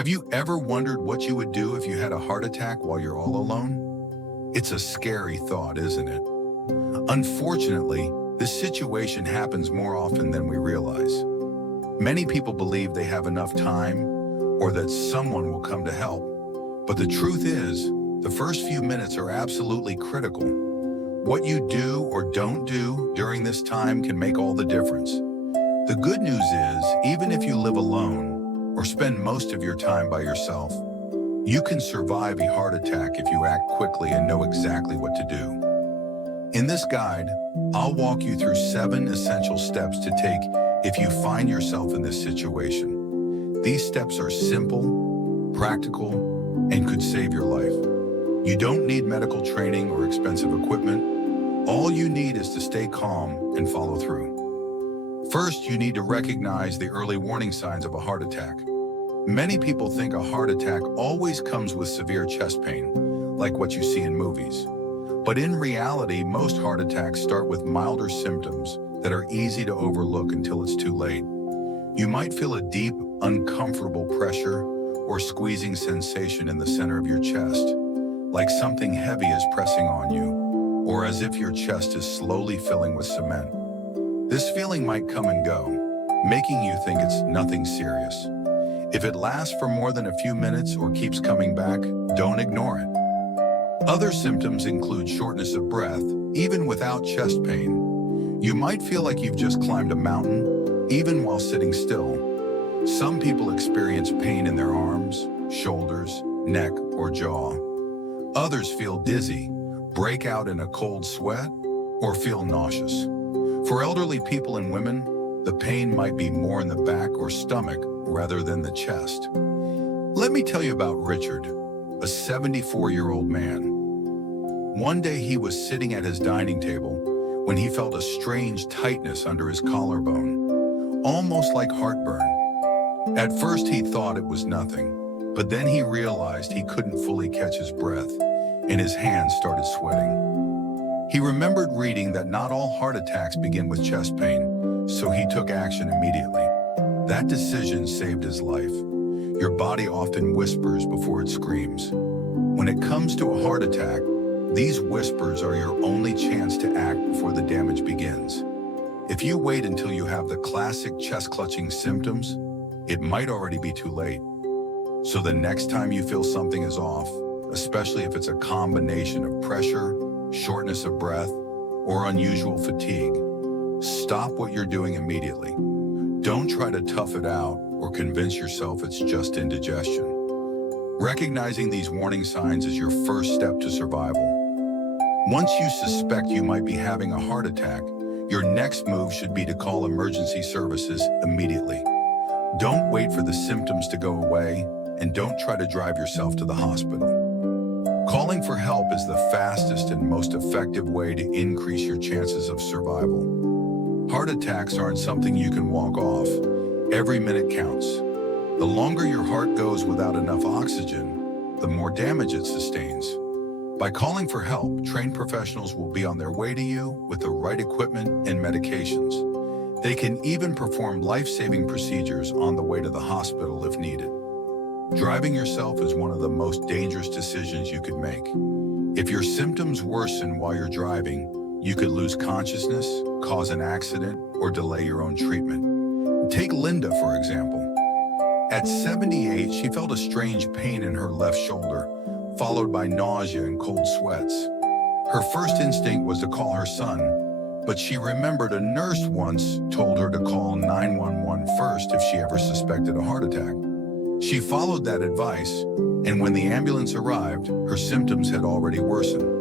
Have you ever wondered what you would do if you had a heart attack while you're all alone? It's a scary thought, isn't it? Unfortunately, this situation happens more often than we realize. Many people believe they have enough time or that someone will come to help. But the truth is, the first few minutes are absolutely critical. What you do or don't do during this time can make all the difference. The good news is, even if you live alone or spend most of your time by yourself, you can survive a heart attack if you act quickly and know exactly what to do. In this guide, I'll walk you through 7 essential steps to take if you find yourself in this situation. These steps are simple, practical, and could save your life. You don't need medical training or expensive equipment. All you need is to stay calm and follow through. First, you need to recognize the early warning signs of a heart attack. Many people think a heart attack always comes with severe chest pain, like what you see in movies. But in reality, most heart attacks start with milder symptoms that are easy to overlook until it's too late. You might feel a deep, uncomfortable pressure or squeezing sensation in the center of your chest, like something heavy is pressing on you, or as if your chest is slowly filling with cement. This feeling might come and go, making you think it's nothing serious. If it lasts for more than a few minutes or keeps coming back, don't ignore it. Other symptoms include shortness of breath, even without chest pain. You might feel like you've just climbed a mountain, even while sitting still. Some people experience pain in their arms, shoulders, neck, or jaw. Others feel dizzy, break out in a cold sweat, or feel nauseous. For elderly people and women, the pain might be more in the back or stomach rather than the chest. Let me tell you about Richard, a 74-year-old man. One day he was sitting at his dining table when he felt a strange tightness under his collarbone, almost like heartburn. At first he thought it was nothing, but then he realized he couldn't fully catch his breath, and his hands started sweating. He remembered reading that not all heart attacks begin with chest pain, so he took action immediately. That decision saved his life. Your body often whispers before it screams. When it comes to a heart attack, these whispers are your only chance to act before the damage begins. If you wait until you have the classic chest-clutching symptoms, it might already be too late. So the next time you feel something is off, especially if it's a combination of pressure, shortness of breath, or unusual fatigue, stop what you're doing immediately. Don't try to tough it out or convince yourself it's just indigestion. Recognizing these warning signs is your first step to survival. Once you suspect you might be having a heart attack, your next move should be to call emergency services immediately. Don't wait for the symptoms to go away, and don't try to drive yourself to the hospital. Calling for help is the fastest and most effective way to increase your chances of survival. Heart attacks aren't something you can walk off. Every minute counts. The longer your heart goes without enough oxygen, the more damage it sustains. By calling for help, trained professionals will be on their way to you with the right equipment and medications. They can even perform life-saving procedures on the way to the hospital if needed. Driving yourself is one of the most dangerous decisions you could make. If your symptoms worsen while you're driving, you could lose consciousness, cause an accident, or delay your own treatment. Take Linda, for example. At 78, she felt a strange pain in her left shoulder, followed by nausea and cold sweats. Her first instinct was to call her son, but she remembered a nurse once told her to call 911 first if she ever suspected a heart attack. She followed that advice, and when the ambulance arrived, her symptoms had already worsened.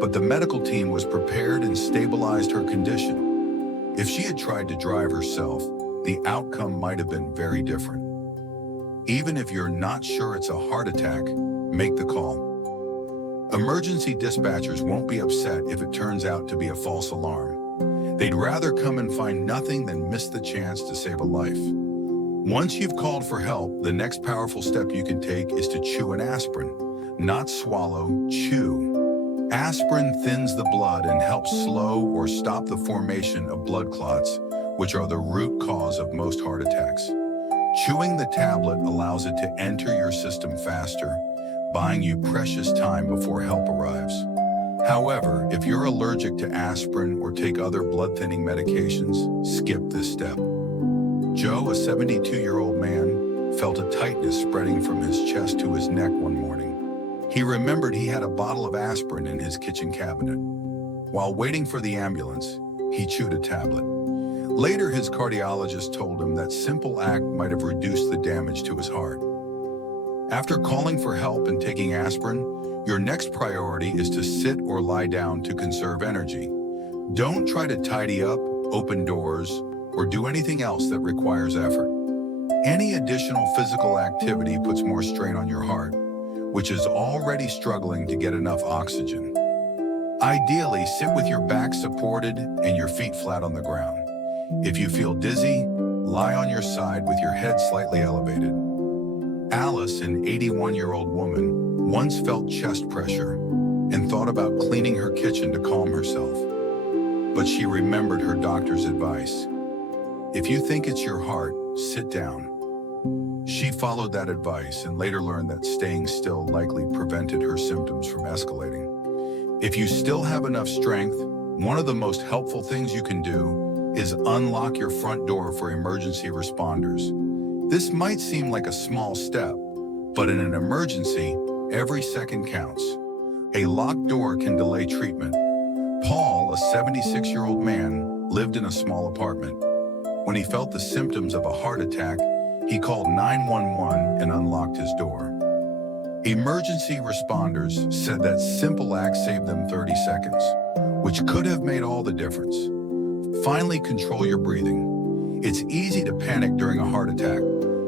But the medical team was prepared and stabilized her condition. If she had tried to drive herself, the outcome might have been very different. Even if you're not sure it's a heart attack, make the call. Emergency dispatchers won't be upset if it turns out to be a false alarm. They'd rather come and find nothing than miss the chance to save a life. Once you've called for help, the next powerful step you can take is to chew an aspirin. Not swallow, chew. Aspirin thins the blood and helps slow or stop the formation of blood clots, which are the root cause of most heart attacks. Chewing the tablet allows it to enter your system faster, buying you precious time before help arrives. However, if you're allergic to aspirin or take other blood-thinning medications, skip this step. Joe, a 72-year-old man, felt a tightness spreading from his chest to his neck one morning. He remembered he had a bottle of aspirin in his kitchen cabinet. While waiting for the ambulance, he chewed a tablet. Later, his cardiologist told him that simple act might have reduced the damage to his heart. After calling for help and taking aspirin, your next priority is to sit or lie down to conserve energy. Don't try to tidy up, open doors, or do anything else that requires effort. Any additional physical activity puts more strain on your heart, which is already struggling to get enough oxygen. Ideally, sit with your back supported and your feet flat on the ground. If you feel dizzy, lie on your side with your head slightly elevated. Alice, an 81-year-old woman, once felt chest pressure and thought about cleaning her kitchen to calm herself. But she remembered her doctor's advice. If you think it's your heart, sit down. She followed that advice and later learned that staying still likely prevented her symptoms from escalating. If you still have enough strength, one of the most helpful things you can do is unlock your front door for emergency responders. This might seem like a small step, but in an emergency, every second counts. A locked door can delay treatment. Paul, a 76-year-old man, lived in a small apartment. When he felt the symptoms of a heart attack, he called 911 and unlocked his door. Emergency responders said that simple act saved them 30 seconds, which could have made all the difference. Finally, control your breathing. It's easy to panic during a heart attack,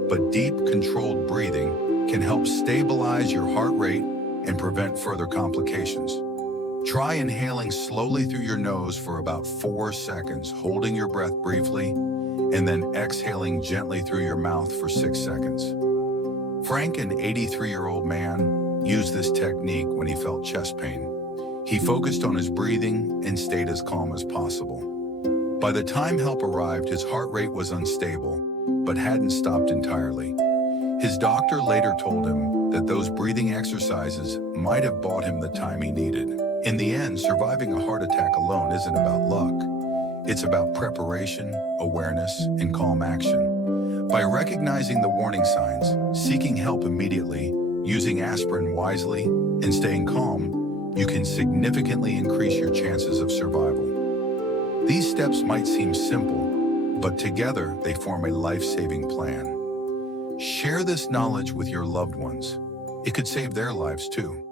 but deep, controlled breathing can help stabilize your heart rate and prevent further complications. Try inhaling slowly through your nose for about 4 seconds, holding your breath briefly, and then exhaling gently through your mouth for 6 seconds. Frank, an 83-year-old man, used this technique when he felt chest pain. He focused on his breathing and stayed as calm as possible. By the time help arrived, his heart rate was unstable, but hadn't stopped entirely. His doctor later told him that those breathing exercises might have bought him the time he needed. In the end, surviving a heart attack alone isn't about luck. It's about preparation, awareness, and calm action. By recognizing the warning signs, seeking help immediately, using aspirin wisely, and staying calm, you can significantly increase your chances of survival. These steps might seem simple, but together they form a life-saving plan. Share this knowledge with your loved ones. It could save their lives too.